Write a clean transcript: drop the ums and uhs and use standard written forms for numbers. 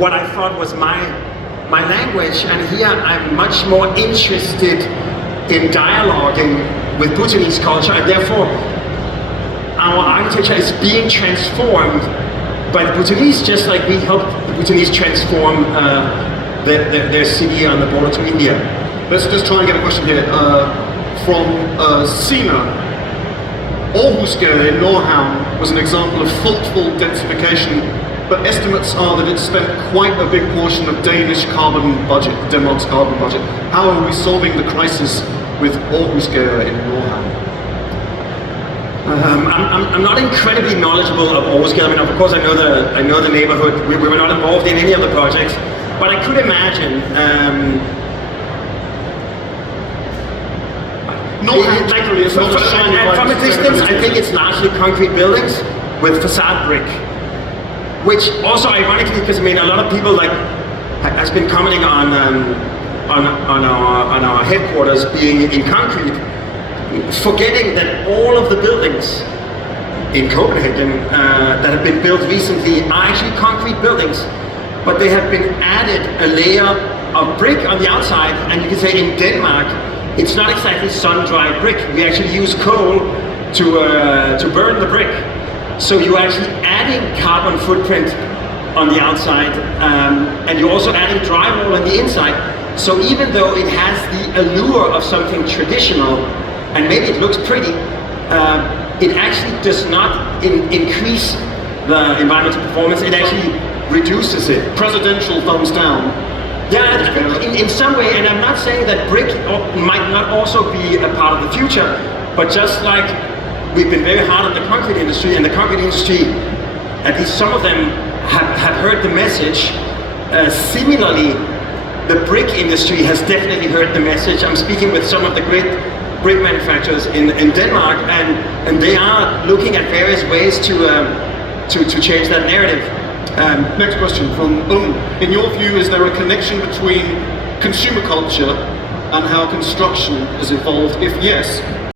what I thought was my language, and here I'm much more interested in dialoguing with Bhutanese culture, and therefore our architecture is being transformed by the Bhutanese, just like we helped the Bhutanese transform their city on the border to India. Let's just try and get a question here from Sina. Aarhusgade in Nordhavn was an example of thoughtful densification, but estimates are that it spent quite a big portion of Danish carbon budget, Denmark's carbon budget. How are we solving the crisis with Aarhusgade in Nordhavn? I'm not incredibly knowledgeable of Aarhusgade. I mean, of course, I know the neighborhood. We were not involved in any of the projects, but I could imagine. From a distance, I think it's largely concrete buildings with facade brick, which also ironically, because I mean, a lot of people has been commenting on our headquarters being in concrete, forgetting that all of the buildings in Copenhagen that have been built recently are actually concrete buildings, but they have been added a layer of brick on the outside, and you can say in Denmark, it's not exactly sun-dried brick. We actually use coal to burn the brick. So you're actually adding carbon footprint on the outside, and you're also adding drywall on the inside. So even though it has the allure of something traditional, and maybe it looks pretty, it actually does not increase the environmental performance. It actually reduces it. Presidential thumbs down. Yeah, in some way, and I'm not saying that brick might not also be a part of the future, but just like we've been very hard on the concrete industry, and the concrete industry, at least some of them, have heard the message. Similarly, the brick industry has definitely heard the message. I'm speaking with some of the great brick manufacturers in Denmark, and they are looking at various ways to change that narrative. Next question from In your view, is there a connection between consumer culture and how construction has evolved? If yes,